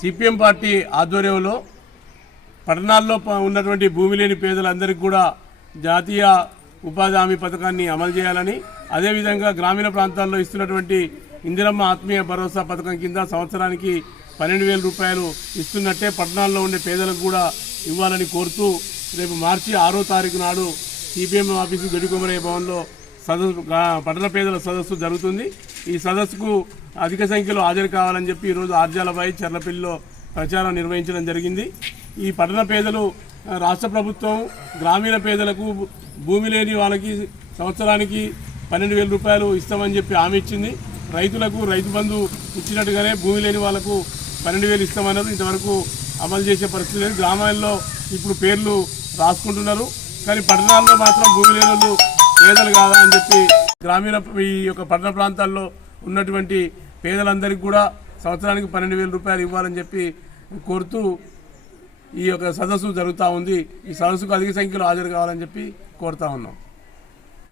CPM party ఆధ్వర్యంలో పట్టణాల్లో ఉన్నటువంటి భూమి లేని పేదలందరికీ కూడా జాతీయ ఉపాధి హామీ పథకాన్ని అమలు చేయాలని అదేవిధంగా గ్రామీణ ప్రాంతాల్లో ఇస్తున్నటువంటి ఇందిరమ్మ ఆత్మీయ భరోసా పథకం కింద సంవత్సరానికి పన్నెండు వేల రూపాయలు ఇస్తున్నట్టే పట్టణాల్లో ఉండే పేదలకు కూడా ఇవ్వాలని కోరుతూ రేపు మార్చి ఆరో తారీఖు నాడు సిపిఎం ఆఫీసు గడికొమరయ్య భవన్లో సదస్సు పట్టణ పేదల సదస్సు జరుగుతుంది. ఈ సదస్సుకు అధిక సంఖ్యలో హాజరు కావాలని చెప్పి ఈరోజు ఆర్జాలపై చెర్లపల్లిలో ప్రచారం నిర్వహించడం జరిగింది. ఈ పట్టణ పేదలు రాష్ట్ర ప్రభుత్వం గ్రామీణ పేదలకు భూమి లేని వాళ్ళకి సంవత్సరానికి పన్నెండు వేల రూపాయలు ఇస్తామని చెప్పి హామీ ఇచ్చింది. రైతులకు రైతు బంధు ఇచ్చినట్టుగానే భూమి లేని వాళ్ళకు పన్నెండు వేలు ఇస్తామన్నారు. ఇంతవరకు అమలు చేసే పరిస్థితి లేదు. గ్రామాల్లో ఇప్పుడు పేర్లు రాసుకుంటున్నారు. కానీ పట్టణాల్లో మాత్రం భూమి లేని వాళ్ళు పేదలు కాదా అని చెప్పి గ్రామీణ ఈ యొక్క పట్టణ ప్రాంతాల్లో ఉన్నటువంటి పేదలందరికీ కూడా సంవత్సరానికి పన్నెండు వేల రూపాయలు ఇవ్వాలని చెప్పి కోరుతూ ఈ యొక్క సదస్సు జరుగుతూ ఉంది. ఈ సదస్సుకు అధిక సంఖ్యలో హాజరు కావాలని చెప్పి కోరుతా ఉన్నాం.